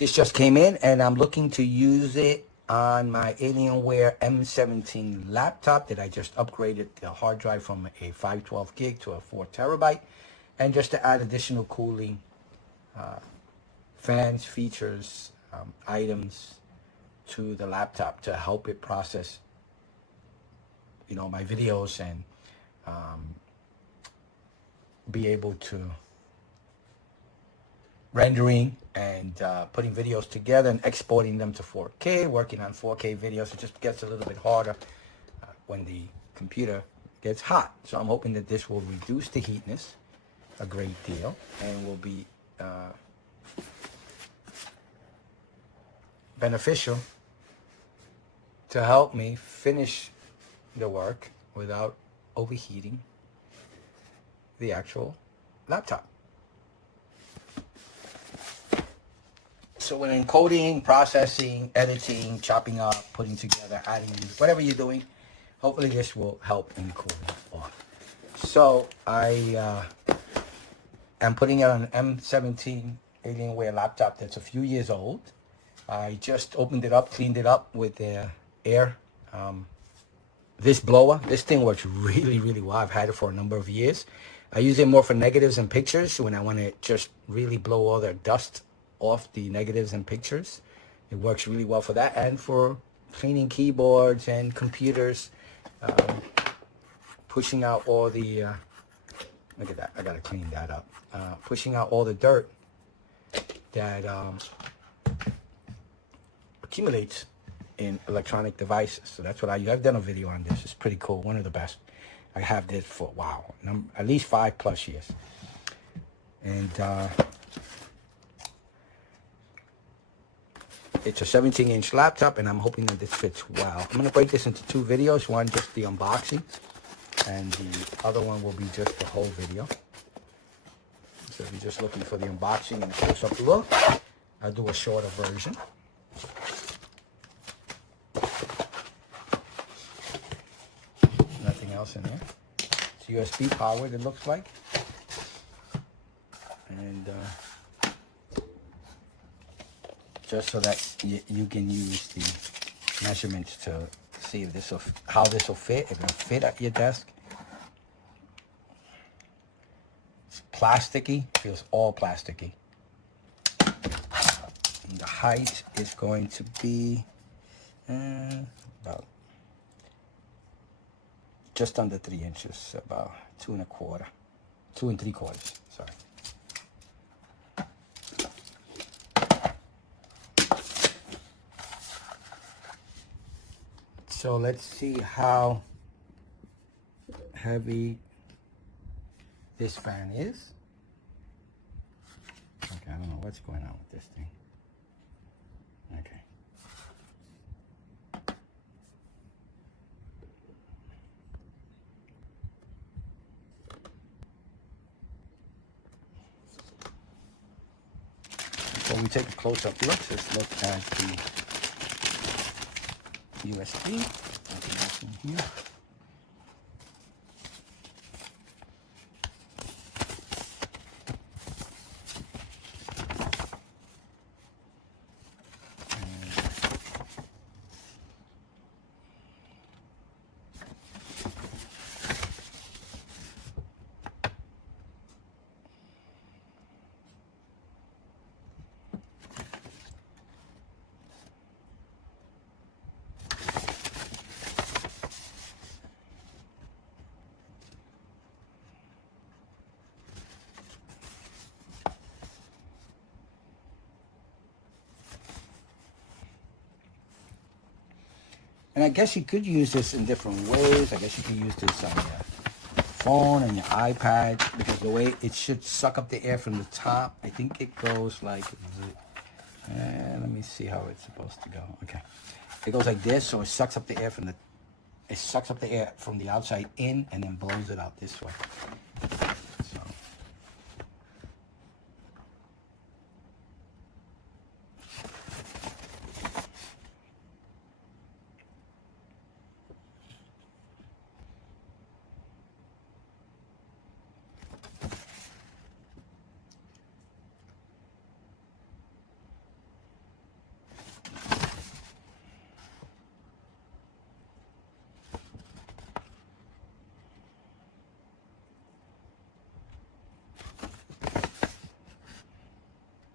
This just came in, and I'm looking to use it on my Alienware M17 laptop that I just upgraded the hard drive from a 512 gig to a 4 terabyte, and just to add additional cooling fans, features, items to the laptop to help it process, you know, my videos, and be able to rendering and putting videos together and exporting them to 4K, working on 4K videos. It just gets a little bit harder when the computer gets hot. So I'm hoping that this will reduce the heatness a great deal and will be beneficial to help me finish the work without overheating the actual laptop. So when encoding, processing, editing, chopping up, putting together, adding, whatever you're doing, hopefully this will help in cooling off. So I am putting it on an M17 Alienware laptop that's a few years old. I just opened it up, cleaned it up with the air. This blower, this thing works really, really well. I've had it for a number of years. I use it more for negatives and pictures when I want to just really blow all the dust off the negatives and pictures. It works really well for that, and for cleaning keyboards and computers, pushing out all the look at that, I gotta clean that up, pushing out all the dirt that accumulates in electronic devices. So that's what I use. I've done a video on this. It's pretty cool, one of the best. I have this for, wow, at least 5+ years. And it's a 17-inch laptop, and I'm hoping that this fits well. I'm going to break this into 2 videos. One, just the unboxing, and the other one will be just the whole video. So if you're just looking for the unboxing and a close-up look, I'll do a shorter version. Nothing else in there. It's USB powered, it looks like. And just so that you can use the measurements to see if this will, how this will fit, if it'll fit at your desk. It's plasticky, feels all plasticky. And the height is going to be about just under 3 inches, about 2 3/4, sorry. So let's see how heavy this fan is. Okay, I don't know what's going on with this thing. Okay. So we take a close-up look. Let's look at the USB. Nothing else in here. And I guess you could use this in different ways. I guess you could use this on your phone and your iPad, because the way it should suck up the air from the top, I think it goes like, let me see how it's supposed to go. Okay, it goes like this, so it sucks up the air from the outside in, and then blows it out this way. So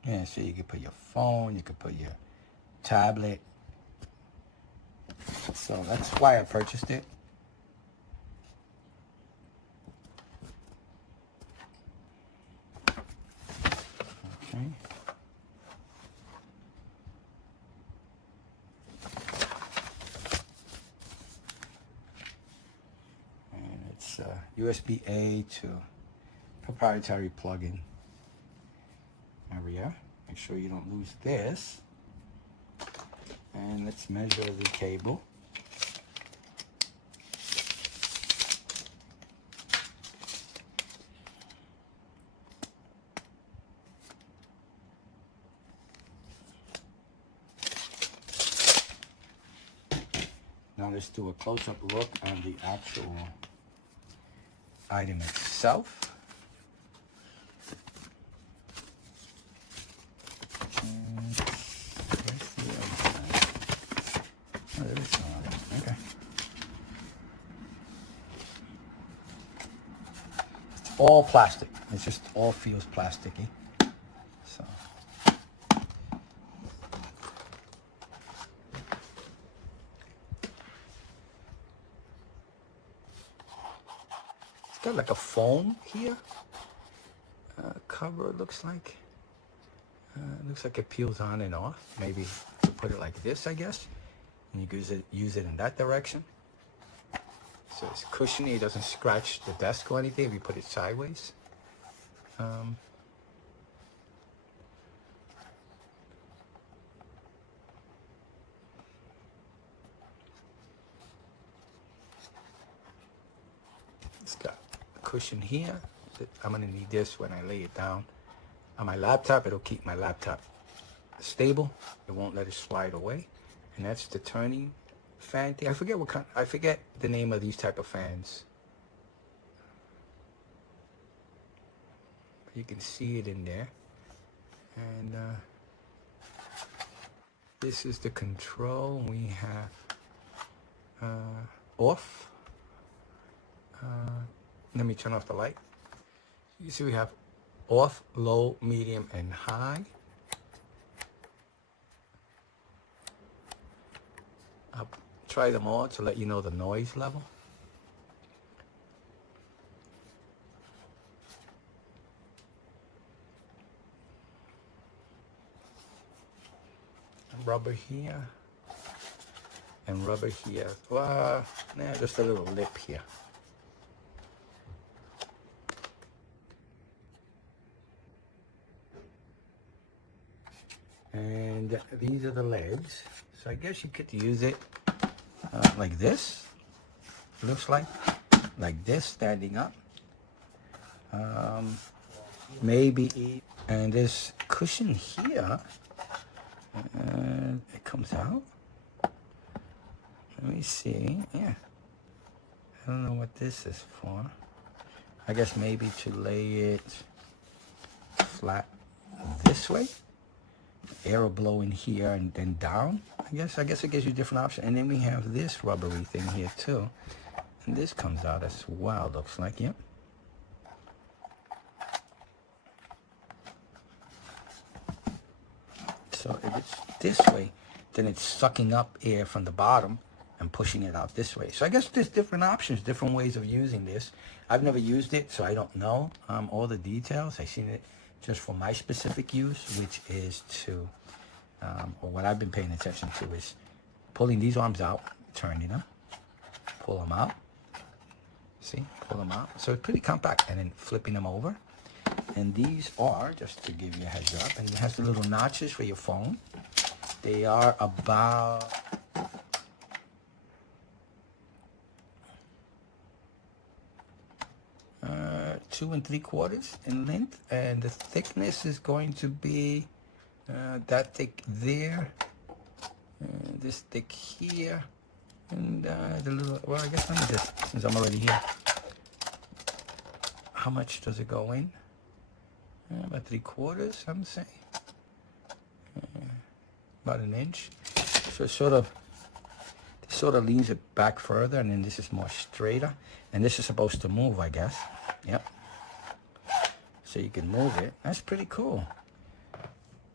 Yeah, so you can put your phone, you can put your tablet. So that's why I purchased it. Okay. And it's USB-A to proprietary plug-in area. Make sure you don't lose this. And let's measure the cable. Now let's do a close-up look on the actual item itself. Okay. It's all plastic. It just all feels plasticky. So. It's got like a foam here. Cover, it looks like. Looks like it peels on and off. Maybe to put it like this, I guess. And you can use it in that direction. So it's cushiony. It doesn't scratch the desk or anything if you put it sideways. It's got a cushion here. I'm going to need this when I lay it down on my laptop. It'll keep my laptop stable. It won't let it slide away. And that's the turning fan thing. I forget the name of these type of fans. You can see it in there. And this is the control. We have off. Let me turn off the light. You see we have off, low, medium, and high. I'll try them all to let you know the noise level. Rubber here and rubber here. Well, nah, just a little lip here. And these are the legs. So I guess you could use it like this. Looks like this, standing up. Maybe, and this cushion here, it comes out. Let me see. Yeah, I don't know what this is for. I guess maybe to lay it flat this way. Air will blow in here and then down. I guess it gives you different options. And then we have this rubbery thing here too. And this comes out as well, looks like, yep. So if it's this way, then it's sucking up air from the bottom and pushing it out this way. So I guess there's different options, different ways of using this. I've never used it, so I don't know all the details. I've seen it just for my specific use, which is to, or what I've been paying attention to is pulling these arms out, turning them, pull them out, see, pull them out. So it's pretty compact, and then flipping them over. And these are, just to give you a heads up, and it has the little notches for your phone. They are about 2 3/4 in length, and the thickness is going to be that thick there, this thick here, and the little, well, I guess let me just, since I'm already here, how much does it go in? About 3/4, I'm saying, about an inch. So it sort of leans it back further, and then this is more straighter, and this is supposed to move, I guess. Yep. So you can move it. That's pretty cool.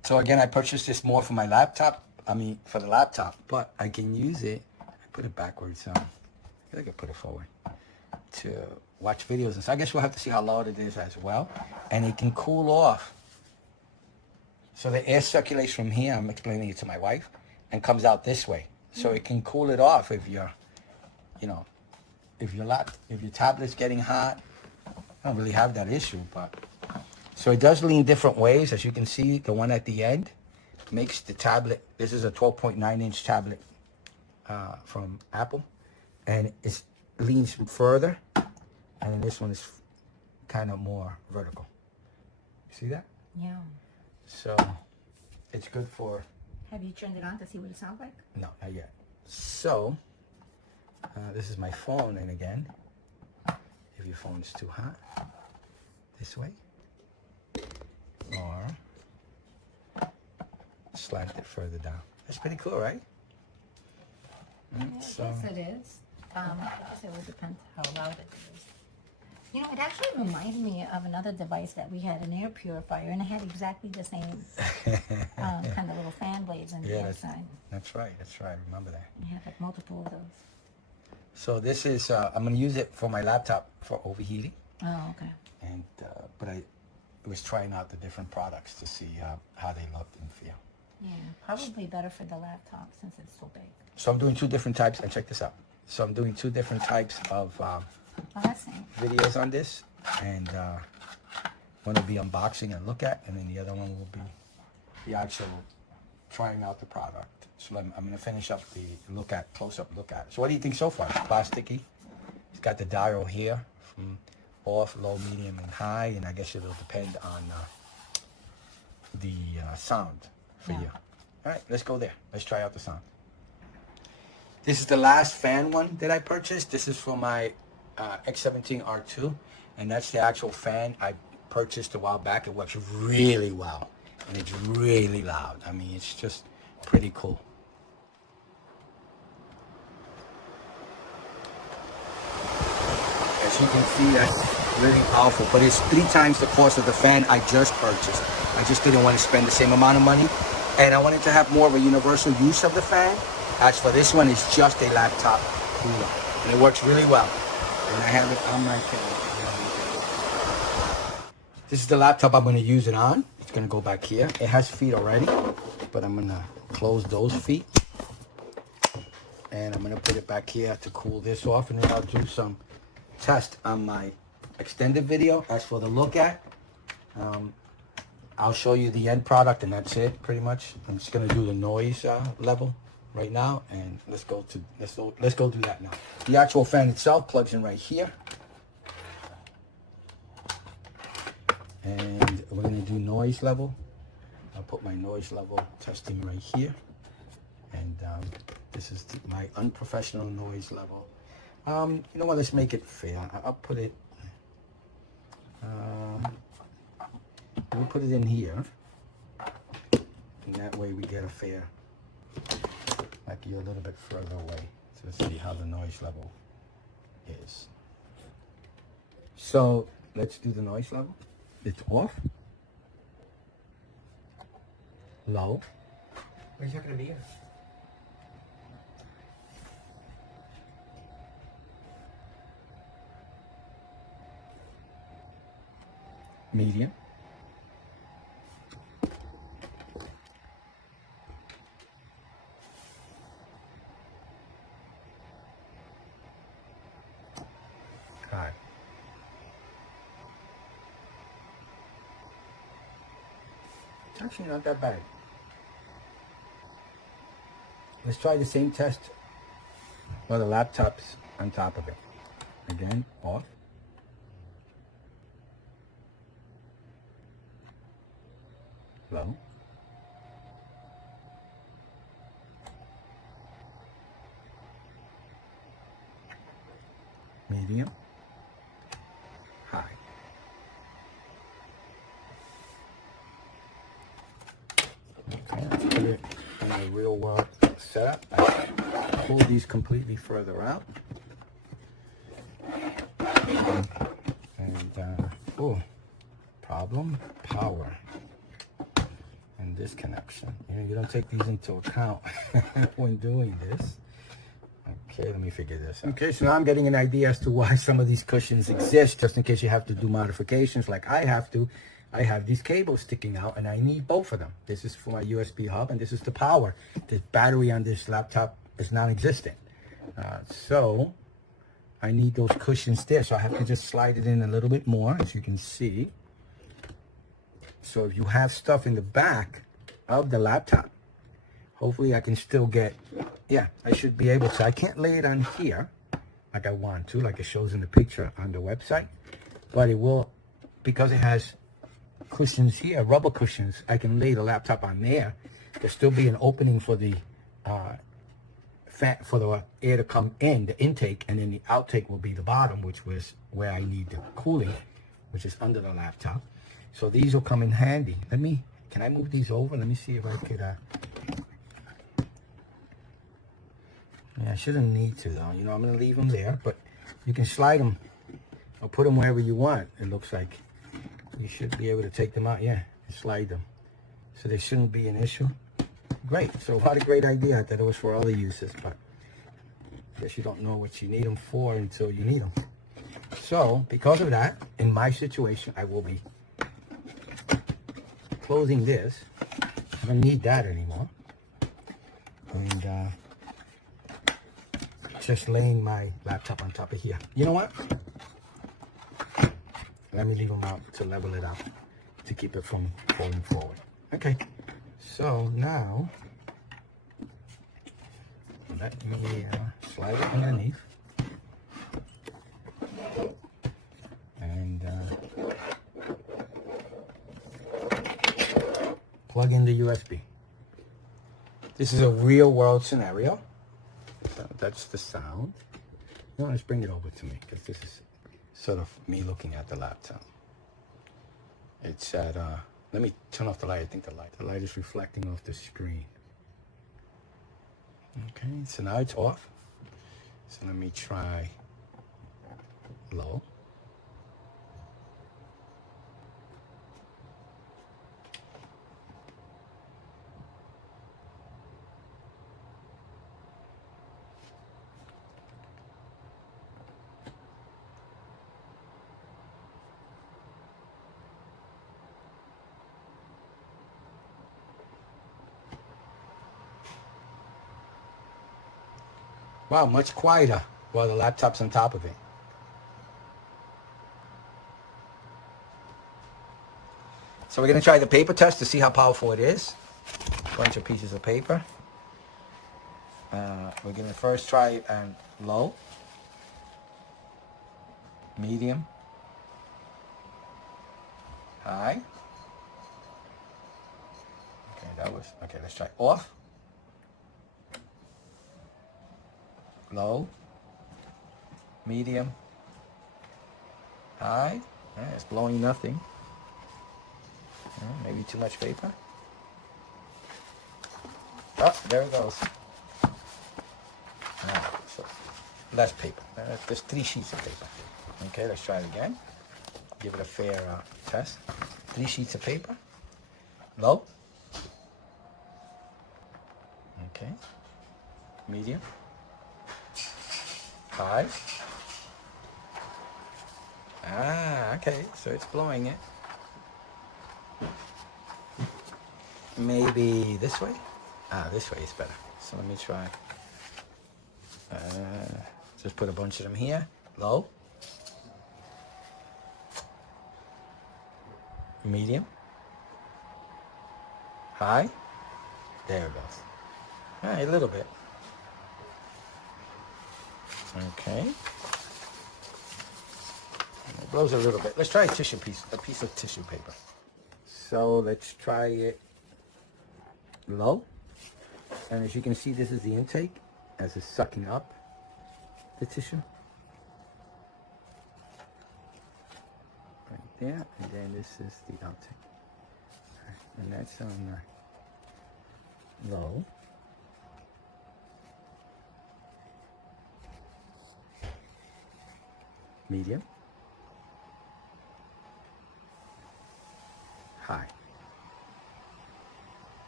So again, I purchased this more for my laptop. I mean, for the laptop, but I can use it. I put it backwards. I can put it forward to watch videos. And so I guess we'll have to see how loud it is as well. And it can cool off. So the air circulates from here. I'm explaining it to my wife, and comes out this way. So it can cool it off if you're, you know, if your tablet's getting hot. I don't really have that issue, but so it does lean different ways. As you can see, the one at the end makes the tablet. This is a 12.9-inch tablet from Apple, and it leans further, and then this one is kind of more vertical. See that? Yeah. So it's good for. Have you turned it on to see what it sounds like? No, not yet. So this is my phone, and again, if your phone is too hot, this way, or slide it further down. That's pretty cool, right? Yeah, I guess it is. I guess it would depend how loud it is. You know, it actually reminded me of another device that we had, an air purifier, and it had exactly the same kind of little fan blades on the inside. That's right. I remember that. We had like multiple of those. So this is, I'm going to use it for my laptop for overheating. Oh, okay. And but I was trying out the different products to see how they looked and feel. Yeah, probably better for the laptop since it's so big. So I'm doing two different types, and check this out. So I'm doing two different types of That's neat. videos on this, and one will be unboxing and look at, and then the other one will be the actual trying out the product. So I'm going to finish up the close-up look at it. So what do you think so far? It's plasticky. It's got the dial here from off, low, medium, and high, and I guess it'll depend on the sound for you. All right, let's go there. Let's try out the sound. This is the last fan one that I purchased. This is for my X17R2, and that's the actual fan I purchased a while back. It works really well, and it's really loud. I mean, it's just pretty cool. As you can see, that's really powerful, but it's 3 times the cost of the fan I just purchased. I just didn't want to spend the same amount of money, and I wanted to have more of a universal use of the fan. As for this one, it's just a laptop cooler, and it works really well. And I have it on my camera. This is the laptop I'm going to use it on. It's going to go back here. It has feet already, but I'm going to close those feet. And I'm going to put it back here to cool this off, and then I'll do some test on my extended video. As for the look at, I'll show you the end product, and that's it pretty much. I'm just going to do the noise level right now, and let's go do that now. The actual fan itself plugs in right here, and we're going to do noise level. I'll put my noise level testing right here, and this is my unprofessional noise level. You know what, let's make it fair. I'll put it we'll put it in here, and that way we get a fair, like you're a little bit further away to see how the noise level is. So let's do the noise level. It's off, low. Where's that going to be? Medium. High. It's actually not that bad. Let's try the same test while the laptop's on top of it. Again, off. Low. Medium. High. Okay, let's put it in a real world setup. I pull these completely further out. And, oh, problem, power. And this connection. You don't take these into account when doing this. Okay, let me figure this out. Okay, so now I'm getting an idea as to why some of these cushions exist, just in case you have to do modifications like I have to. I have these cables sticking out, and I need both of them. This is for my USB hub, and this is the power. The battery on this laptop is non-existent. So I need those cushions there, so I have to just slide it in a little bit more, as you can see. So if you have stuff in the back of the laptop, hopefully I can still get, yeah, I should be able to. I can't lay it on here like I want to, like it shows in the picture on the website, but it will, because it has cushions here, rubber cushions, I can lay the laptop on there. There'll still be an opening for the for the air to come in, the intake, and then the outtake will be the bottom, which was where I need the cooling, which is under the laptop. So these will come in handy. Can I move these over? Let me see if I could, yeah, I shouldn't need to though. You know, I'm gonna leave them there, but you can slide them or put them wherever you want. It looks like you should be able to take them out, yeah, and slide them. So they shouldn't be an issue. Great, so what a great idea. I thought it was for other uses, but I guess you don't know what you need them for until you need them. So, because of that, in my situation, I will be closing this. I don't need that anymore. And just laying my laptop on top of here. You know what? Let me leave them out to level it out, to keep it from falling forward. Okay, so now let me slide it underneath and plug in the USB. This is a real world scenario. So that's the sound. You know, let's bring it over to me, because this is sort of me looking at the laptop. It's at, let me turn off the light. I think the light is reflecting off the screen. Okay, so now it's off. So let me try low. Wow, much quieter while the laptop's on top of it. So we're going to try the paper test to see how powerful it is. A bunch of pieces of paper. We're going to first try low, medium, high. Okay, let's try off. Low, medium, high. It's blowing nothing. Maybe too much paper. Oh, there it goes. So less paper. There's 3 sheets of paper. Okay, let's try it again. Give it a fair test. 3 sheets of paper. Low. Okay. Medium. High. Okay, so it's blowing it. Maybe this way? This way is better. So let me try. Just put a bunch of them here. Low. Medium. High. There it goes. A little bit. Okay. It blows a little bit. Let's try a piece of tissue paper. So let's try it low. And as you can see, this is the intake as it's sucking up the tissue. Right there. And then this is the outtake. And that's on low. Medium, high.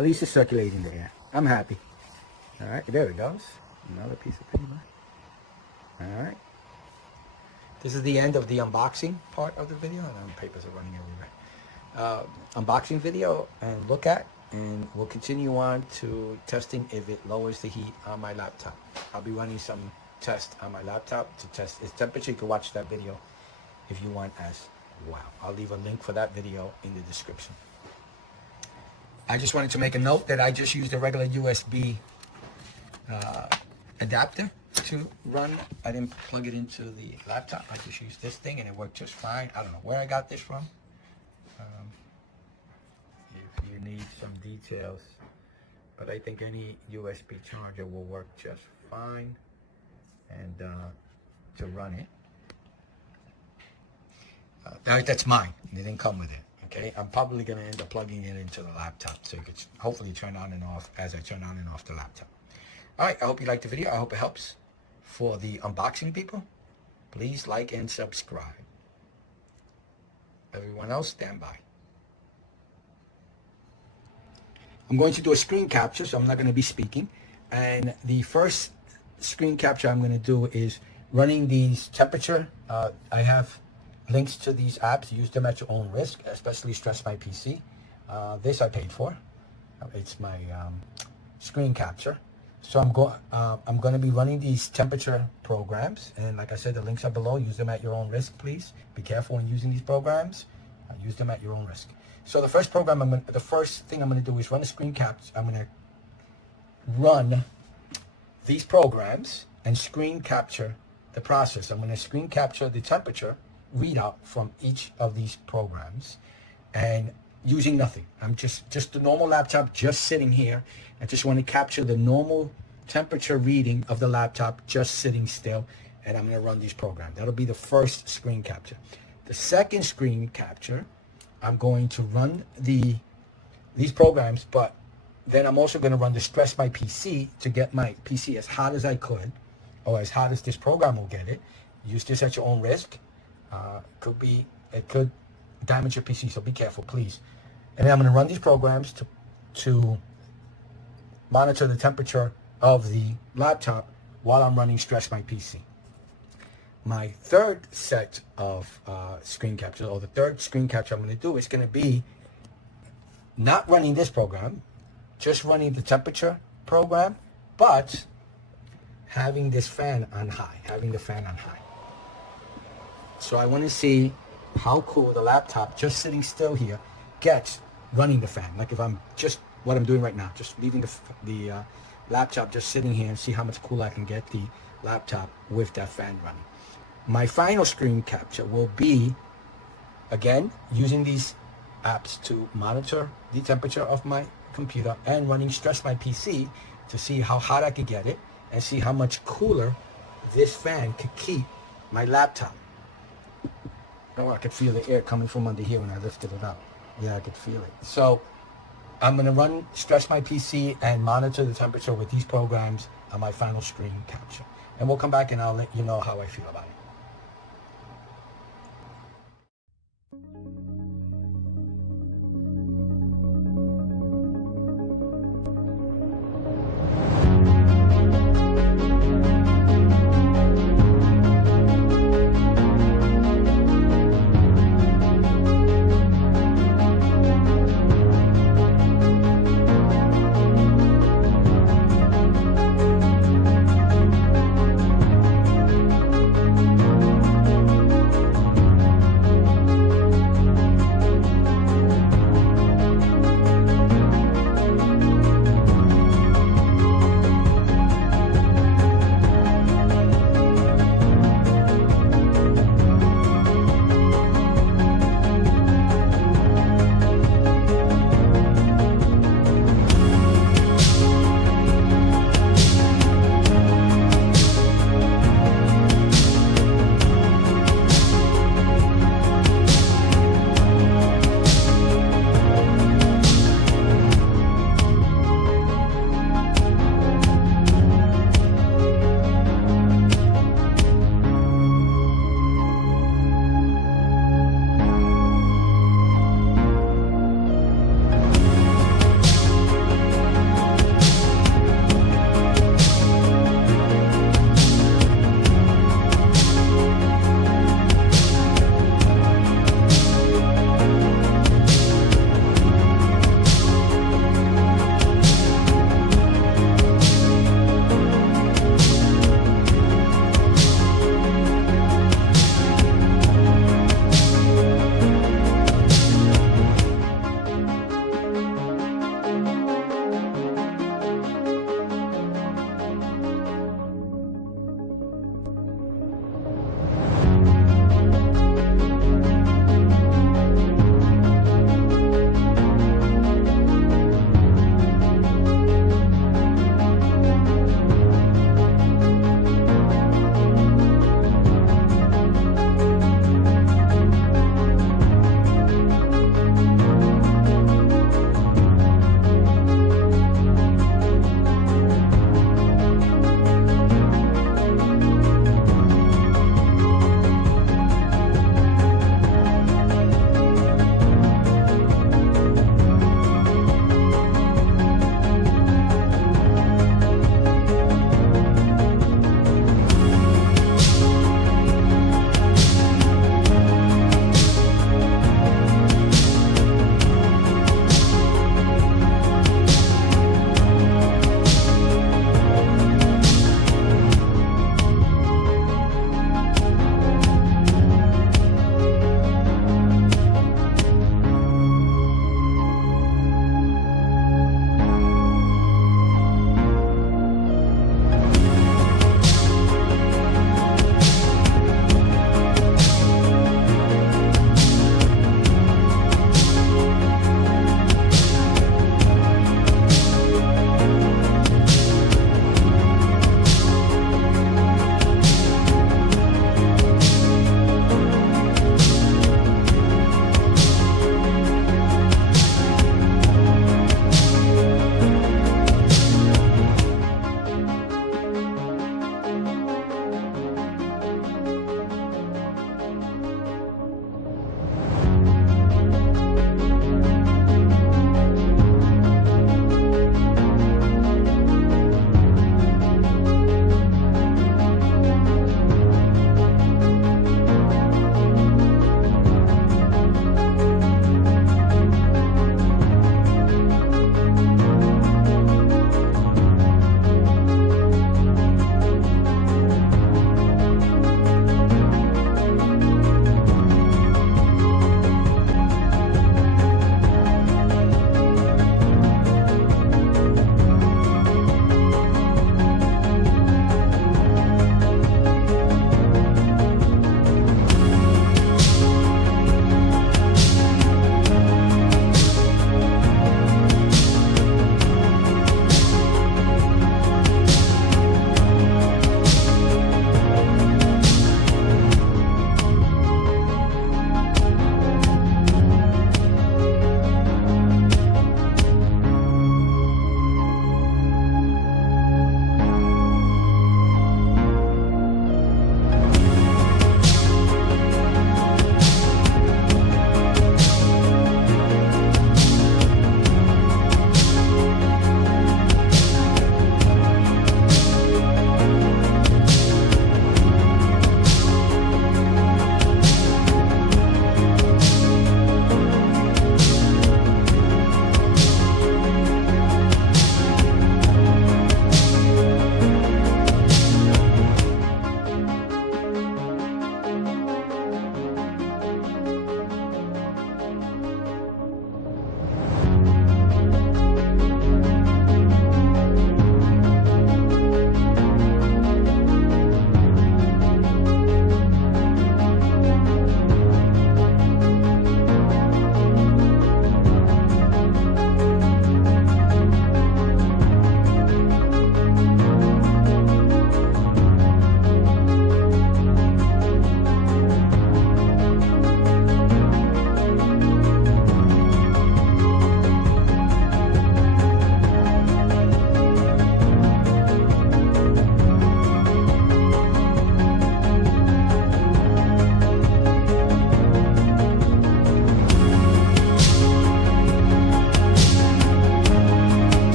At least it's circulating the air. I'm happy. All right, there it goes. Another piece of paper. All right. This is the end of the unboxing part of the video. And papers are running everywhere. Unboxing video and look at, and we'll continue on to testing if it lowers the heat on my laptop. I'll be running some tests on my laptop to test its temperature. You can watch that video if you want as well. I'll leave a link for that video in the description. I just wanted to make a note that I just used a regular USB adapter to run. I didn't plug it into the laptop. I just used this thing and it worked just fine. I don't know where I got this from. If you need some details, but I think any USB charger will work just fine and to run it. That's mine. It didn't come with it. Okay, I'm probably going to end up plugging it into the laptop so you could hopefully turn on and off as I turn on and off the laptop. All right, I hope you liked the video. I hope it helps. For the unboxing people, please like and subscribe. Everyone else, stand by. I'm going to do a screen capture, so I'm not going to be speaking. And the first screen capture I'm going to do is running these temperature. I have links to these apps. Use them at your own risk, especially Stress My PC. This I paid for. It's my screen capture. So I'm going to be running these temperature programs, and like I said, the links are below. Use them at your own risk, please. Be careful when using these programs. Use them at your own risk. So the first program, the first thing I'm going to do is run a screen capture. I'm going to run these programs and screen capture the process. I'm going to screen capture the temperature readout from each of these programs, and using nothing. I'm just the normal laptop just sitting here. I just want to capture the normal temperature reading of the laptop just sitting still, and I'm going to run these programs. That'll be the first screen capture. The second screen capture, I'm going to run these programs, but then I'm also going to run the Stress My PC to get my PC as hot as I could, or as hot as this program will get it. Use this at your own risk. It could damage your PC, so be careful, please. And then I'm going to run these programs to monitor the temperature of the laptop while I'm running Stress My PC. My third set of screen capture, or the third screen capture I'm going to do, is going to be not running this program, just running the temperature program, but having this fan on high, So I want to see how cool the laptop just sitting still here gets running the fan. Like if I'm just what I'm doing right now, just leaving the laptop just sitting here, and see how much cooler I can get the laptop with that fan running. My final screen capture will be, again, using these apps to monitor the temperature of my computer and running Stress My PC to see how hot I could get it and see how much cooler this fan could keep my laptop. Oh, I could feel the air coming from under here when I lifted it up. Yeah, I could feel it. So I'm going to run Stress My PC and monitor the temperature with these programs on my final screen capture. And we'll come back and I'll let you know how I feel about it.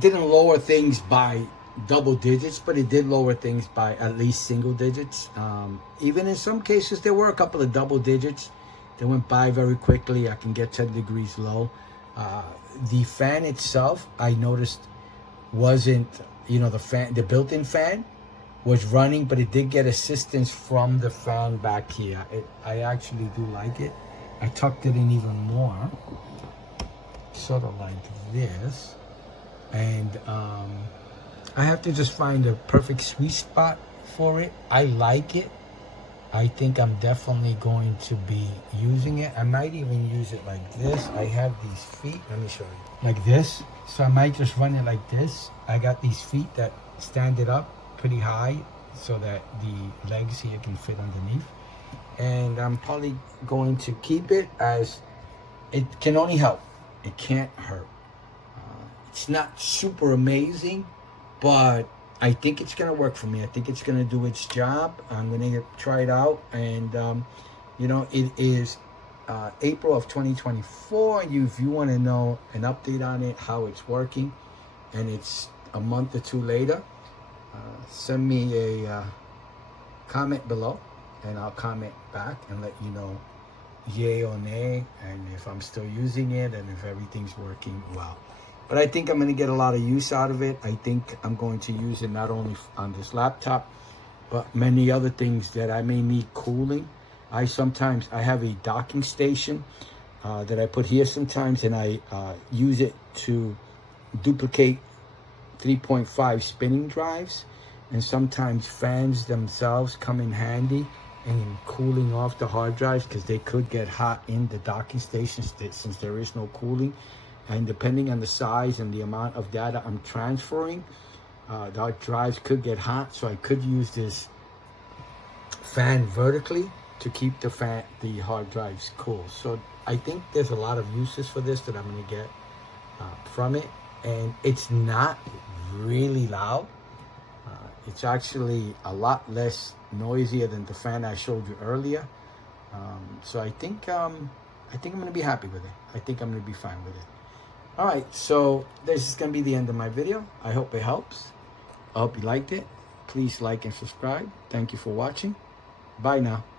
didn't lower things by double digits, but it did lower things by at least single digits. Even in some cases, there were a couple of double digits. They went by very quickly. I can get 10 degrees low. The fan itself, I noticed, wasn't, the built-in fan was running, but it did get assistance from the fan back here. I actually do like it. I tucked it in even more, sort of like this. And I have to just find a perfect sweet spot for it. I like it. I think I'm definitely going to be using it. I might even use it like this. I have these feet. Let me show you. Like this. So I might just run it like this. I got these feet that stand it up pretty high so that the legs here can fit underneath. And I'm probably going to keep it as it can only help. It can't hurt. It's not super amazing, but I think it's going to work for me. I think it's going to do its job. I'm going to try it out. And, it is April of 2024. If you want to know an update on it, how it's working, and it's a month or two later, send me a comment below, and I'll comment back and let you know yay or nay, and if I'm still using it and if everything's working well. But I think I'm going to get a lot of use out of it. I think I'm going to use it not only on this laptop, but many other things that I may need cooling. I have a docking station that I put here sometimes, and I use it to duplicate 3.5 spinning drives. And sometimes fans themselves come in handy in cooling off the hard drives, because they could get hot in the docking stations since there is no cooling. And depending on the size and the amount of data I'm transferring, the drives could get hot. So I could use this fan vertically to keep the hard drives cool. So I think there's a lot of uses for this that I'm going to get from it. And it's not really loud. It's actually a lot less noisier than the fan I showed you earlier. So I think I'm going to be happy with it. I think I'm going to be fine with it. All right, so this is going to be the end of my video. I hope it helps. I hope you liked it. Please like and subscribe. Thank you for watching. Bye now.